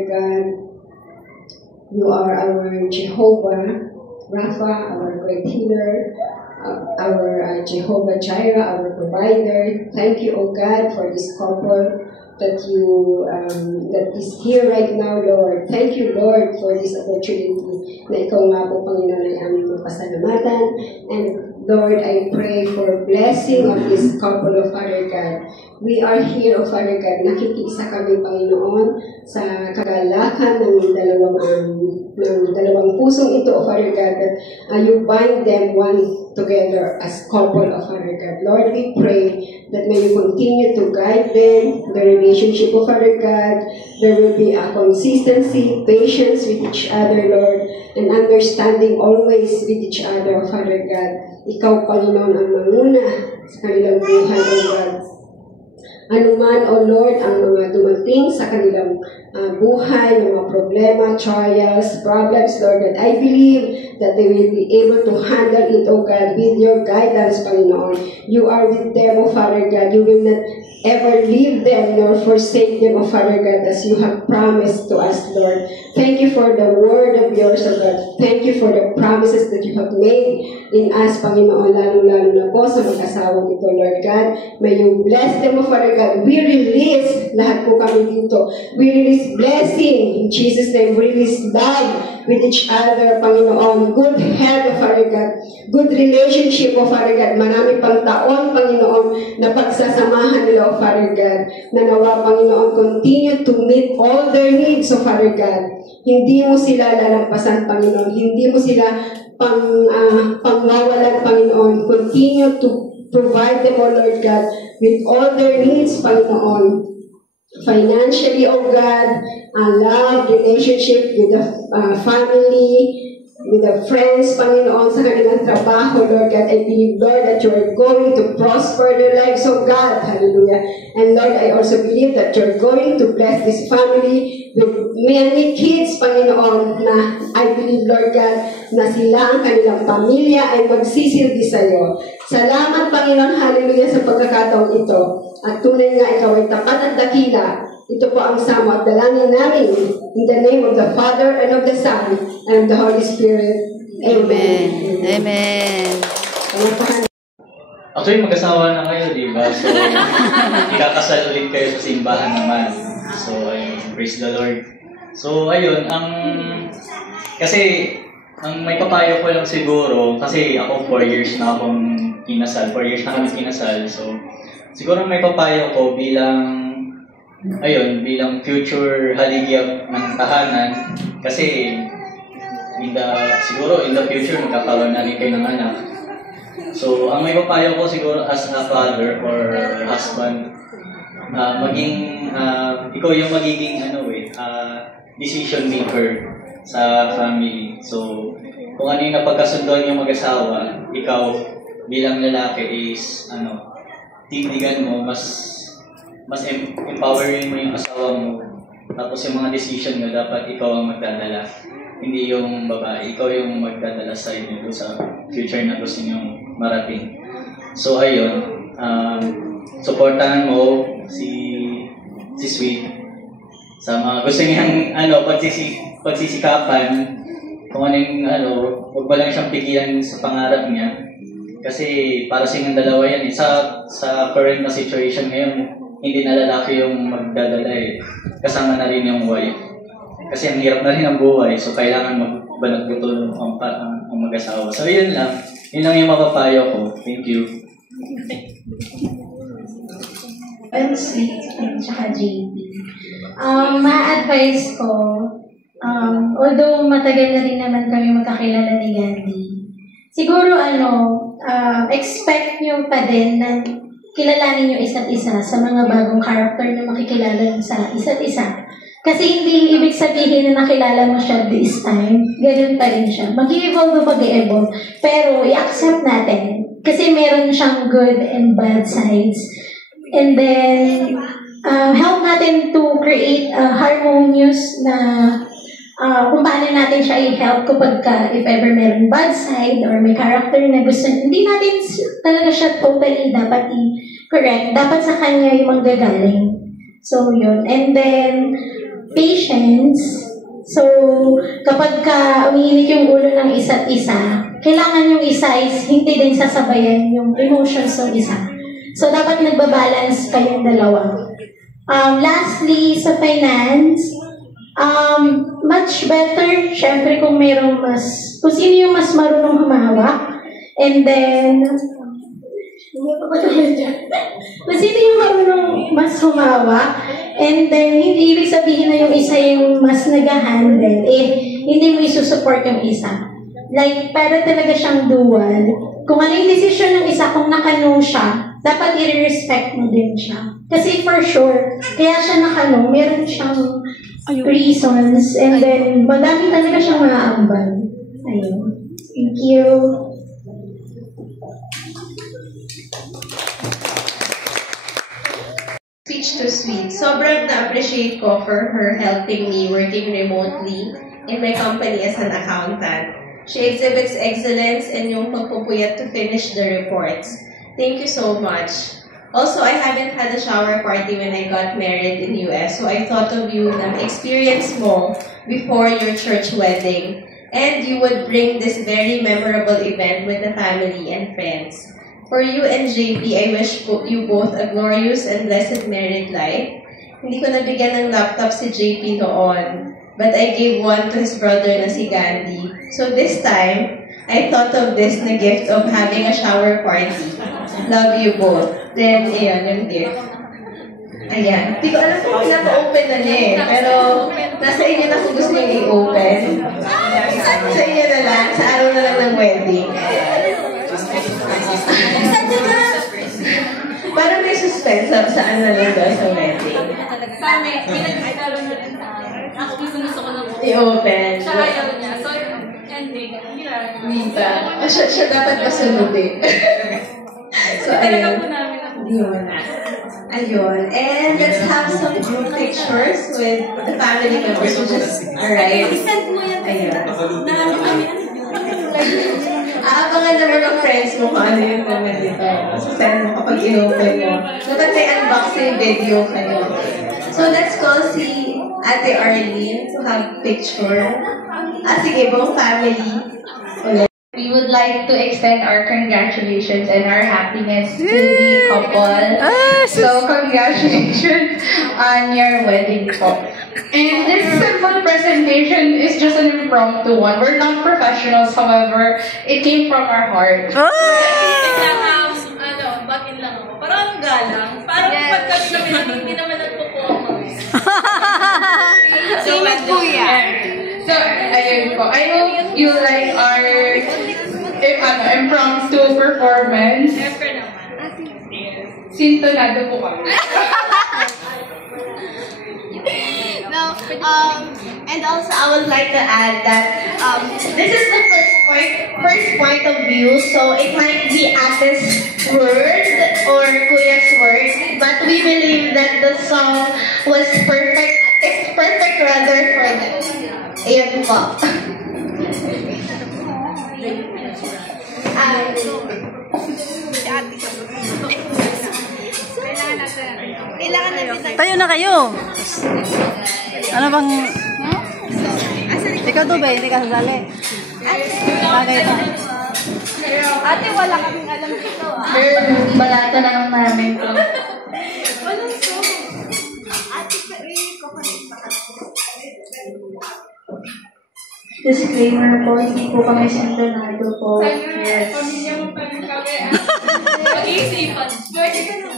God, you are our Jehovah Rapha, our great healer, our Jehovah Jireh, our provider. Thank you, O God, for this couple that is here right now, Lord. Thank you, Lord, for this opportunity na ikaw nga po, Panginoon, ay aming pasalamatan. And Lord, I pray for blessing of this couple of Father God. We are here, O Father God, nakikisa kami, Panginoon, sa kagalakan ng dalawang pusong ito, O Father God, that you bind them one together as couple of Father God. Lord, we pray that may you continue to guide them, the relationship of Father God. There will be a consistency, patience with each other, Lord, and understanding always with each other, Father God. Ikaw, Panginoon, ang manguna sa kanilang buhay, O God. Anuman, O Lord, ang mga dumating sa kanilang buhay, ng mga problema, trials, problems, Lord, that I believe that they will be able to handle it, O God, with your guidance, Panginoon. You are with them, O Father God. You will not ever leave them nor forsake them, O Father God, as you have promised to us, Lord. Thank you for the word of yours, O God. Thank you for the promises that you have made in us, Panginoon, lalong-lalo na po sa mag-asawang ito, Lord God. May you bless them, O Father God. We release, lahat po kami dito, we release blessing in Jesus' name. We release love with each other, Panginoon. Good health, O Father God. Good relationship, O Father God. Marami pang taon, Panginoon, na pagsasamahan nila, O Father God. Nanawa, Panginoon, continue to meet all their needs, O Father God. Hindi mo sila lalampasan, Panginoon. Hindi mo sila pangwawalan, Panginoon. Continue to provide them, O Lord God, with all their needs, Panginoon. Financially, O God, love, relationship with the family, with the friends, Panginoon, sa kanilang trabaho, Lord God. I believe, Lord, that you are going to prosper their lives, O God. Hallelujah. And Lord, I also believe that you're going to bless this family with many kids, Panginoon, na I believe, Lord God, na sila ang kanilang pamilya ay magsisilbi sa iyo. Salamat, Panginoon, hallelujah, sa pagkakataong ito. At tunay nga ikaw ay tapat at dakila. Ito po ang samo at dalangin namin in the name of the Father and of the Son and of the Holy Spirit. Amen. Amen. Actually, mag-asawa na kayo, di ba? So, ikakasal ulit kayo sa simbahan naman. So, ayun, praise the Lord. So, ayun, kasi, ang may papayo ko lang siguro, kasi ako 4 years na akong kinasal, 4 years na kami kinasal, so, siguro may papayo ko bilang future haligya ng tahanan, kasi, siguro in the future, magkakaroon na rin kayo ng anak. So, ang may papayo ko siguro as a father or husband, ikaw yung magiging decision maker sa family. So, kung ano yung napagkasunduan yung mag-asawa, ikaw bilang lalaki is tindigan mo, mas empowering mo yung asawa mo. Tapos yung mga decision mo, dapat ikaw ang magdadala. Hindi yung babae, ikaw yung magdadala sa inyo sa future na gusto nyong marating. So, ayun, supportahan mo si Sweet sa mga gusto niyang pagsisikapan, kung huwag ba lang siyang pigilan sa pangarap niya. Kasi para sa inyong dalawa yan, sa current na situation ngayon, hindi na lalaki yung magdadala kasama na rin yung wife. Kasi ang hirap na rin ang buhay, so kailangan magbanat-butol ang mag-asawa. So yun lang yung mapapayo ko. Thank you. Sweet and tsaka JP. Ma-advise ko, although matagal na rin naman kami magkakilala ni Yandy, siguro expect nyo pa din na kilalanin nyo isa't isa sa mga bagong character na makikilala sa isa't isa. Kasi hindi ibig sabihin na nakilala mo siya this time, ganun pa rin siya. Mag-i-evolve o mag-i-evolve, pero i-accept natin. Kasi meron siyang good and bad sides. And then, help natin to create a harmonious na kung paano natin siya i-help kapag if ever meron bad side or may character na gusto, hindi natin talaga siya totally dapat i-correct. Dapat sa kanya yung manggagaling. So, yun. And then, patience. So, kapag umiinit yung ulo ng isa't isa, kailangan yung isa is hindi din sasabayan yung emotions ng isa. So, dapat nagbabalance kayong dalawa. Lastly, sa finance, much better, syempre kung kung sino yung mas marunong humawak. And then, kung sino yung marunong mas humawak, and then, hindi ibig sabihin na yung isa yung mas nag-handle, hindi mo isusupport yung isa. Like, para talaga siyang dual. Kung ano yung decision ng isa, kung nakano siya, dapat i-respect mo din siya. Kasi for sure, kaya siya nakano, meron siyang reasons, and then, madami talaga siyang maaambal. Ayun. Thank you. Speech to sweet. Sobrang na-appreciate ko for her helping me working remotely in my company as an accountant. She exhibits excellence in yung pagpupuyat to finish the reports. Thank you so much. Also, I haven't had a shower party when I got married in US, so I thought of you na experience mo before your church wedding. And you would bring this very memorable event with the family and friends. For you and JP, I wish you both a glorious and blessed married life. Hindi ko nabigyan ng laptop si JP noon, but I gave one to his brother na si Gandhi. So this time, I thought of this na gift of having a shower party. Love you both. Then, ayan, yung gift. Ayan. Hindi ko alam kung pinapa-open na niya eh. Pero, nasa inyo na kung gusto niyo i-open. Sa inyo na lang. Sa araw na lang ng wedding. Parang may suspense saan na lang daw sa wedding. Sa amin, pinag-aaral na rin sa akin. Ako gusto ko na po. I-open. Siya ayaw niya. So, ending. Hindi ba? Siya dapat masunod eh. So, ayun. Yun. Ayun. And let's have some group pictures with the family members who just arrived. Ayun. Aabangan naman ng friends mo kung ano yung comment dito. Send mo kapag in-open mo. Dapat may unboxing video kayo. So let's call si Ate Arlene to have picture. Sige, buong family. We would like to extend our congratulations and our happiness to the couple. So, congratulations on your wedding po. And this simple presentation is just an impromptu one. We're not professionals, however, it came from our heart. Bakin lang ako. Parang galang. Parang pag kami namin, hindi naman nagpo-focus. Sino po yan? So, ayun po. I hope you like our impromptu performance. Siyempre naman. Sintonado po kami. No, and also I would like to add that this is the first point of view, so it might be Ate's word or Kuya's word, but we believe that the song was perfect. It's perfect rather for them. Ayun po. Tayo na kayo. Ano bang... Ikaw to ba? Hindi ka sasali. Bagay pa. Ate, wala kaming alam dito. Balata na lang namin to. Walang song. Disclaimer po, hindi po kami sintonado po. Yes. Pamilya mo pa rin kami. Mag-iisipan. Pwede ka na.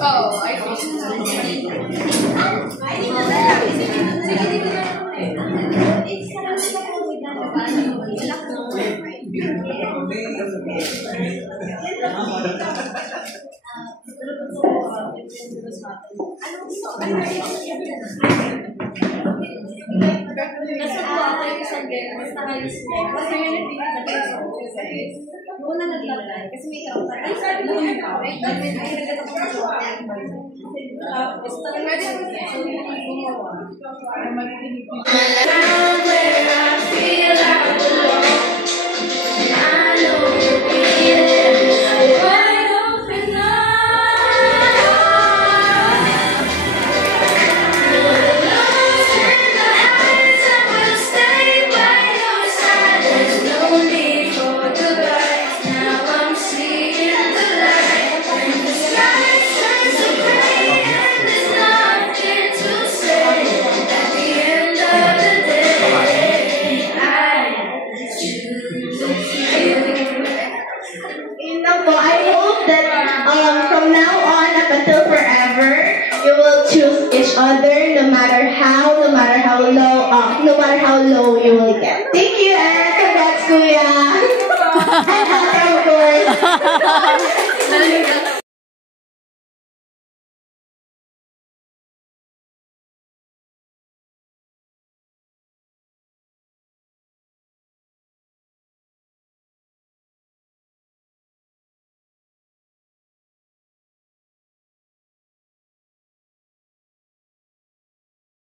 Oh, I nasa po ako yung isang game, mas nakalis mo. Kasi yun yung noon na naglalay. Kasi may kaunta. Ay, sabi mo yung tao. Ay, naglalay ko tapos talaga din gumawa. Para magiging I know you feel it. Wide open how, no matter how low you will get. Thank you, and congrats, Kuya. And of course.